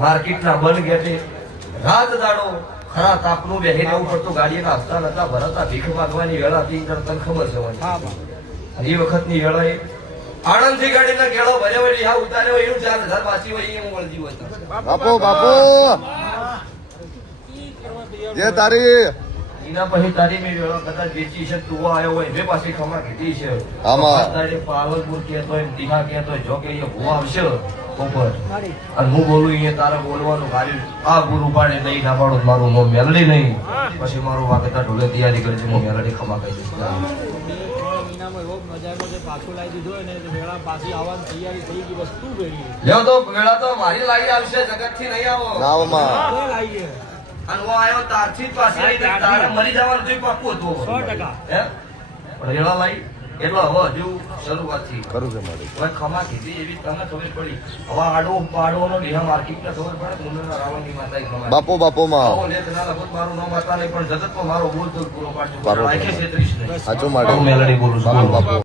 માર્કેટના બંધ ગેટે રાત દાડો ખરા તાપનું બેહી રહેવું પડતું, ગાડીના હપ્તા નતા ભરાતા, ભીખ માંગવાની વેળા હતી, તને ખબર છે મને. અને એ વખતની વેળાએ આણંદથી ગાડીના કેળો ભર્યા હોય હા ઉતાર્યો હોય એનું 4000 પાછી હોય એ હું વળજી હોય. બાપુ બાપુ જે તારી એના પછી તારી મેં વેળા કદાચ વેચી છે, તું આવ્યો હોય બે પાછી ખમા કીધી છે. આમાં તારી પાલનપુર કહેતો હોય દિહા કહેતો હોય, જો કે અહીંયા ભૂવા આવશે ઉપર અને હું બોલું અહીંયા તારે બોલવાનું કાર્ય આ ગુરુ પાડે નહીં ના પાડો મારું મોં મેલડી નહીં, પછી મારું વાગતા ઢોલે તૈયારી કરી છે, હું મેલડી ખમા કહી દઈશ. લ્યો તો વેળા તો મારી લાગી આવશે, જગત થી નહીં આવો. નાવમાં અને હું આવ્યો તારથી જ પાછી આવી, તારે મરી જવાનું તો પાક્કું હતું. 100% હે પણ વેળા લાવી એટલો હવે હજુ શરૂઆતથી કરું છે મારી હવે ખમા કીધી એવી તમને ખબર પડી. હવે આડો પાડવાનો ડીહા માર્કેટ ને ખબર પડે મુન્ના રાવણની માતા ખમા બાપુ બાપુમાં લેખ ના લખત મારું નામ માતા નહીં પણ જગતમાં મારો બોલ તો પૂરો પાડજો. બાપુ. રાખે છે 30 ને સાચું માટે મેલડી બોલું છું. બાપુ